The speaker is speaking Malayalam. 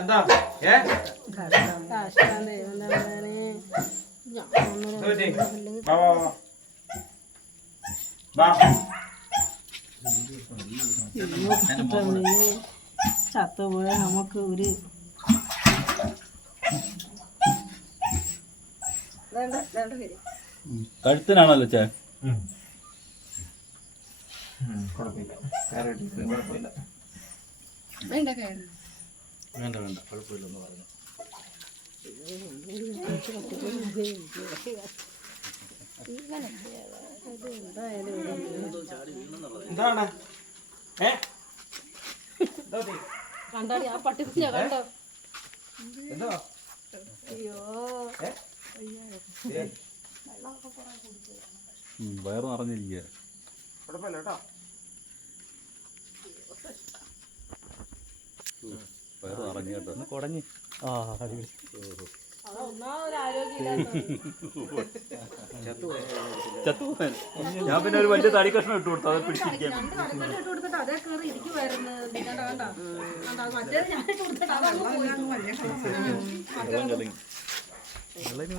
എന്താ ചത്തുപോയ നമുക്ക് ഒരു കഴുത്തിനാണല്ലോ ചേ കുഴപ്പമില്ല വേണ്ട വേണ്ട കുഴപ്പമില്ലെന്ന് പറഞ്ഞു. എന്താണ് കണ്ടാടി ആ പട്ടിക്കുഞ്ഞ കണ്ടോ? എന്തോ അയ്യോ വയറ് നിറഞ്ഞിരിക്കുക. കുഴപ്പമില്ല കേട്ടോ. വയറ് നിറഞ്ഞു കേട്ടോ. കുടഞ്ഞ് ചത്തുപോകാൻ ഞാൻ പിന്നെ ഒരു വലിയ തടി കഷ്ണം ഇട്ട് കൊടുത്തു. അത് പിടിച്ചിരിക്കാൻ വെള്ളം